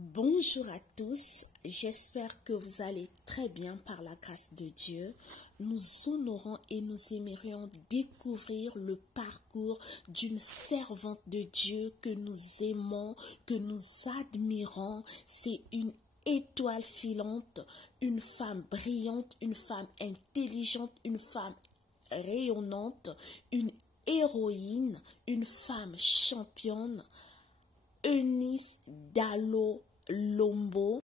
Bonjour à tous, j'espère que vous allez très bien par la grâce de Dieu. Nous honorons et nous aimerions découvrir le parcours d'une servante de Dieu que nous aimons, que nous admirons. C'est une étoile filante, une femme brillante, une femme intelligente, une femme rayonnante, une héroïne, une femme championne. Eunice Dallo Lombo,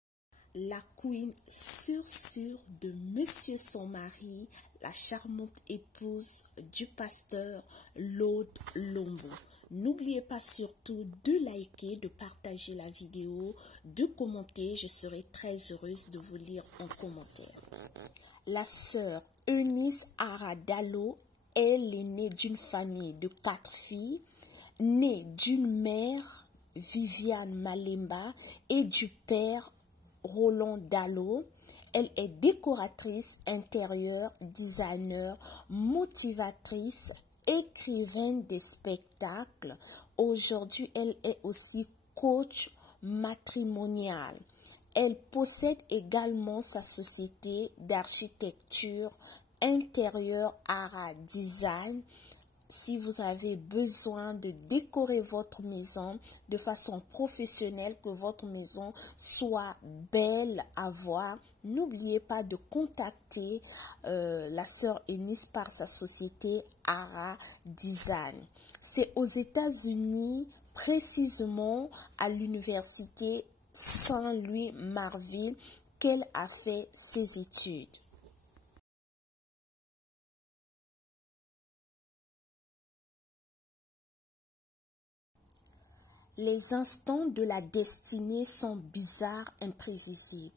la queen sûre de Monsieur son mari, la charmante épouse du pasteur Lord Lombo. N'oubliez pas surtout de liker, de partager la vidéo, de commenter. Je serai très heureuse de vous lire en commentaire. La sœur Eunice Ara Dallo est l'aînée d'une famille de 4 filles, née d'une mère Viviane Malemba et du père Roland Dallo. Elle est décoratrice intérieure, designer, motivatrice, écrivaine des spectacles. Aujourd'hui, elle est aussi coach matrimonial. Elle possède également sa société d'architecture intérieure Ara Design. Si vous avez besoin de décorer votre maison de façon professionnelle, que votre maison soit belle à voir, n'oubliez pas de contacter la sœur Eunice par sa société Ara Design. C'est aux États-Unis, précisément à l'université Saint-Louis Marville, qu'elle a fait ses études. Les instants de la destinée sont bizarres, imprévisibles.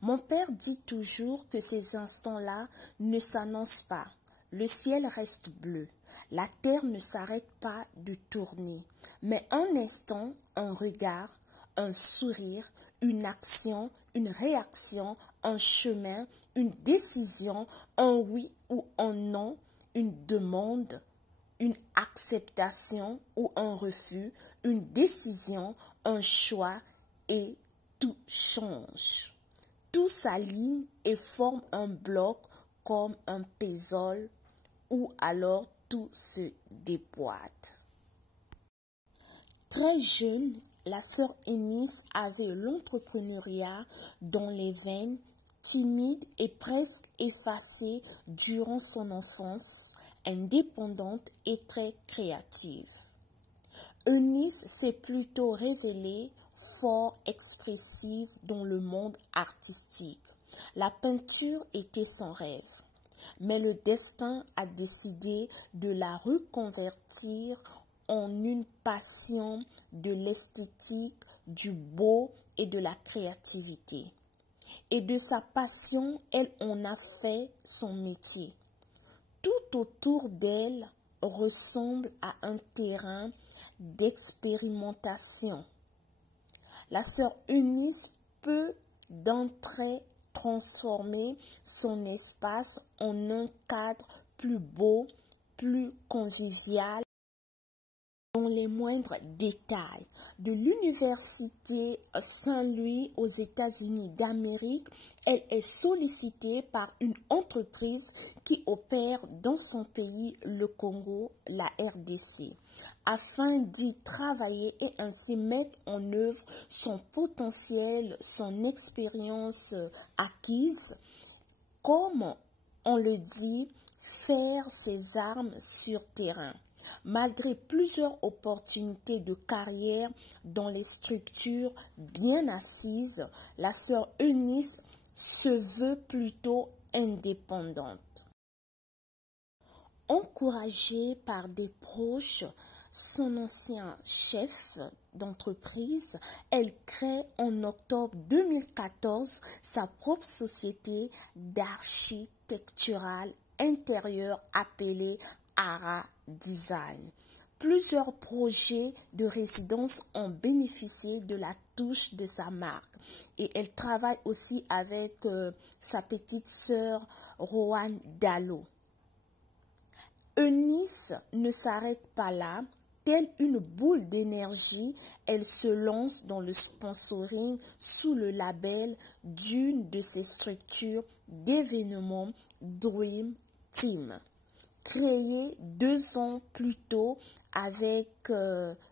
Mon père dit toujours que ces instants-là ne s'annoncent pas. Le ciel reste bleu. La terre ne s'arrête pas de tourner. Mais un instant, un regard, un sourire, une action, une réaction, un chemin, une décision, un oui ou un non, une demande, une acceptation ou un refus, une décision, un choix, et tout change. Tout s'aligne et forme un bloc comme un puzzle, ou alors tout se déboîte. Très jeune, la sœur Eunice avait l'entrepreneuriat dans les veines, timide et presque effacée durant son enfance, indépendante et très créative. Eunice s'est plutôt révélée fort expressive dans le monde artistique. La peinture était son rêve, mais le destin a décidé de la reconvertir en une passion de l'esthétique, du beau et de la créativité. Et de sa passion, elle en a fait son métier. Tout autour d'elle ressemble à un terrain d'expérimentation. La sœur Eunice peut d'entrée transformer son espace en un cadre plus beau, plus convivial, dans les moindres détails. De l'université Saint-Louis aux États-Unis d'Amérique, elle est sollicitée par une entreprise qui opère dans son pays, le Congo, la RDC, afin d'y travailler et ainsi mettre en œuvre son potentiel, son expérience acquise, comme on le dit, faire ses armes sur terrain. Malgré plusieurs opportunités de carrière dans les structures bien assises, la sœur Eunice se veut plutôt indépendante. Encouragée par des proches, son ancien chef d'entreprise, elle crée en octobre 2014 sa propre société d'architectural intérieur appelée Ara Design. Plusieurs projets de résidence ont bénéficié de la touche de sa marque et elle travaille aussi avec sa petite sœur Rowan Dallo. Eunice ne s'arrête pas là. telle une boule d'énergie, elle se lance dans le sponsoring sous le label d'une de ces structures d'événements Dream Team. Créée 2 ans plus tôt avec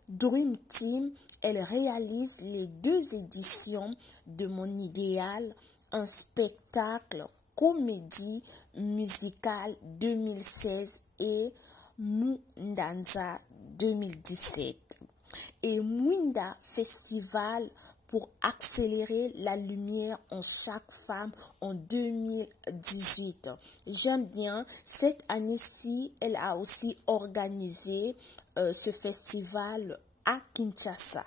Dream Team, elle réalise les 2 éditions de Mon Idéal, un spectacle comédie musicale 2016 et Mundanza 2017. Et Mwinda Festival pour accélérer la lumière en chaque femme en 2018. J'aime bien, cette année-ci, elle a aussi organisé ce festival à Kinshasa.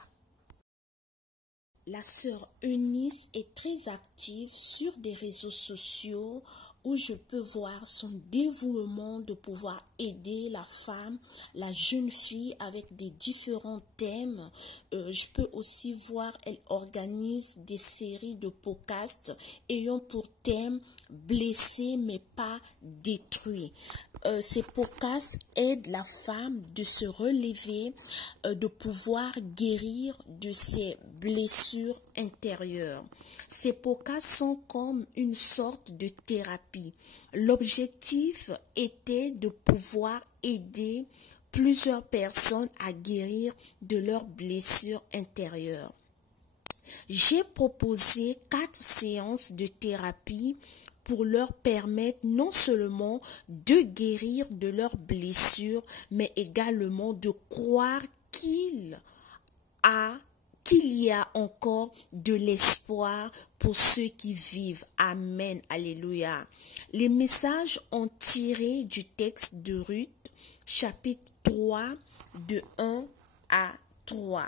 La sœur Eunice est très active sur des réseaux sociaux où je peux voir son dévouement de pouvoir aider la femme, la jeune fille avec des différents thèmes. Je peux aussi voir, elle organise des séries de podcasts ayant pour thème blessé mais pas détruit. Ces podcasts aident la femme de se relever, de pouvoir guérir de ses blessures intérieures. Ces podcasts sont comme une sorte de thérapie. L'objectif était de pouvoir aider plusieurs personnes à guérir de leurs blessures intérieures. J'ai proposé 4 séances de thérapie pour leur permettre non seulement de guérir de leurs blessures, mais également de croire qu'il y a encore de l'espoir pour ceux qui vivent. Amen. Alléluia. Les messages ont tiré du texte de Ruth, chapitre 3, de 1 à 3.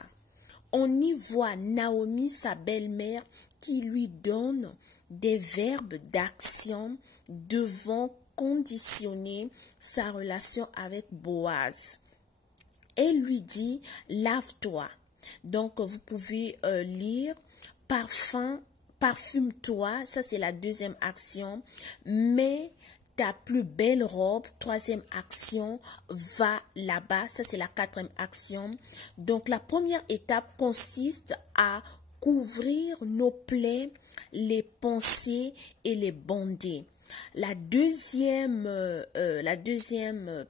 On y voit Naomi, sa belle-mère, qui lui donne des verbes d'action devant conditionner sa relation avec Boaz. Elle lui dit, lave-toi. Donc, vous pouvez lire, parfume-toi, ça c'est la 2e action, mets ta plus belle robe, 3e action, va là-bas, ça c'est la 4e action. Donc, la première étape consiste à couvrir nos plaies, les pensées et les bonder. La deuxième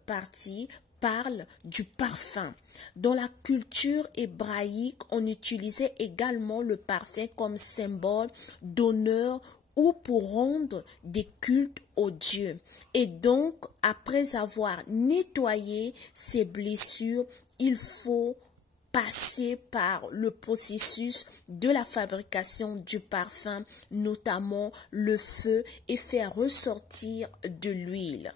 partie parle du parfum. Dans la culture hébraïque, on utilisait également le parfum comme symbole d'honneur ou pour rendre des cultes aux dieux. Et donc, après avoir nettoyé ces blessures, il faut passer par le processus de la fabrication du parfum, notamment le feu, et faire ressortir de l'huile.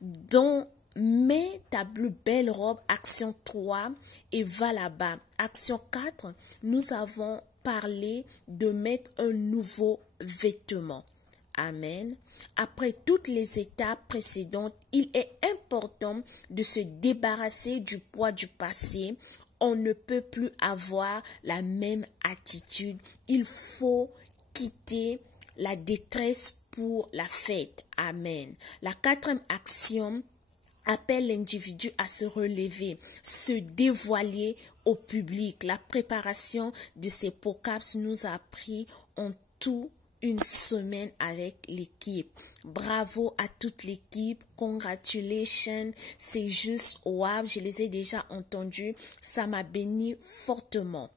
Donc, mets ta plus belle robe, action 3, et va là-bas. Action 4, nous avons parlé de mettre un nouveau vêtement. Amen. Après toutes les étapes précédentes, il est important de se débarrasser du poids du passé. On ne peut plus avoir la même attitude. Il faut quitter la détresse pour la fête. Amen. La 4e action appelle l'individu à se relever, se dévoiler au public. La préparation de ces podcasts nous a pris en tout une semaine avec l'équipe. Bravo à toute l'équipe. Congratulations. C'est juste wow. Je les ai déjà entendus. Ça m'a béni fortement.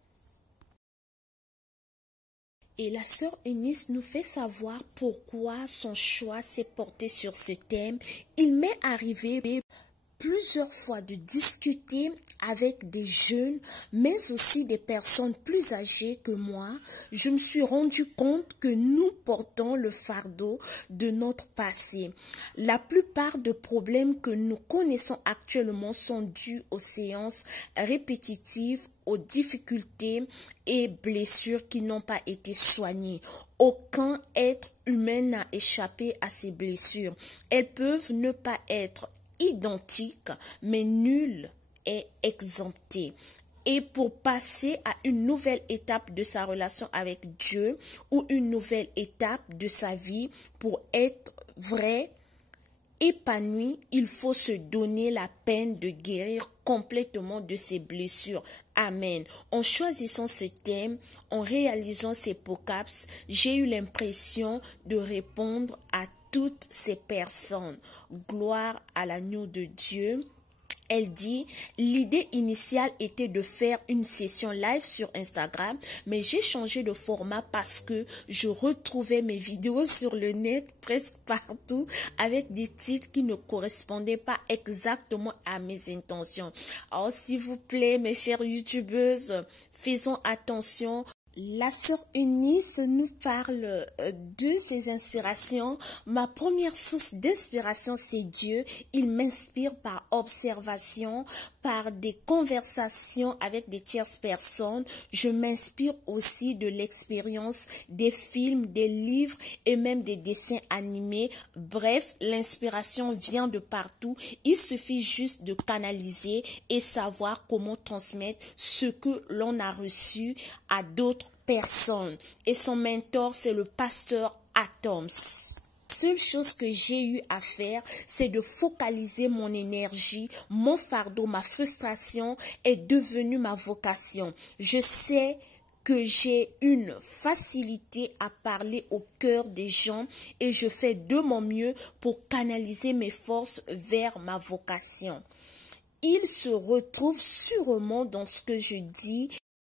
Et la sœur Eunice nous fait savoir pourquoi son choix s'est porté sur ce thème. Il m'est arrivé plusieurs fois de discuter avec des jeunes, mais aussi des personnes plus âgées que moi. Je me suis rendu compte que nous portons le fardeau de notre passé. La plupart des problèmes que nous connaissons actuellement sont dus aux séances répétitives, aux difficultés et blessures qui n'ont pas été soignées. Aucun être humain n'a échappé à ces blessures. Elles peuvent ne pas être identiques, mais nul est exempté. Et pour passer à une nouvelle étape de sa relation avec Dieu ou une nouvelle étape de sa vie, pour être vrai, épanoui, il faut se donner la peine de guérir complètement de ses blessures. Amen. En choisissant ce thème, en réalisant ces podcasts, j'ai eu l'impression de répondre à toutes ces personnes. Gloire à l'agneau de Dieu. Elle dit, l'idée initiale était de faire une session live sur Instagram, mais j'ai changé de format parce que je retrouvais mes vidéos sur le net presque partout avec des titres qui ne correspondaient pas exactement à mes intentions. Alors, s'il vous plaît, mes chères youtubeuses, faisons attention. La sœur Eunice nous parle de ses inspirations. Ma première source d'inspiration, c'est Dieu. Il m'inspire par observation, par des conversations avec des tierces personnes. Je m'inspire aussi de l'expérience des films, des livres et même des dessins animés. Bref, l'inspiration vient de partout. Il suffit juste de canaliser et savoir comment transmettre ce que l'on a reçu à d'autres personnes. Et son mentor, c'est le pasteur Atoms. Seule chose que j'ai eu à faire, c'est de focaliser mon énergie, mon fardeau, ma frustration est devenue ma vocation. Je sais que j'ai une facilité à parler au cœur des gens et je fais de mon mieux pour canaliser mes forces vers ma vocation. Il se retrouve sûrement dans ce que je dis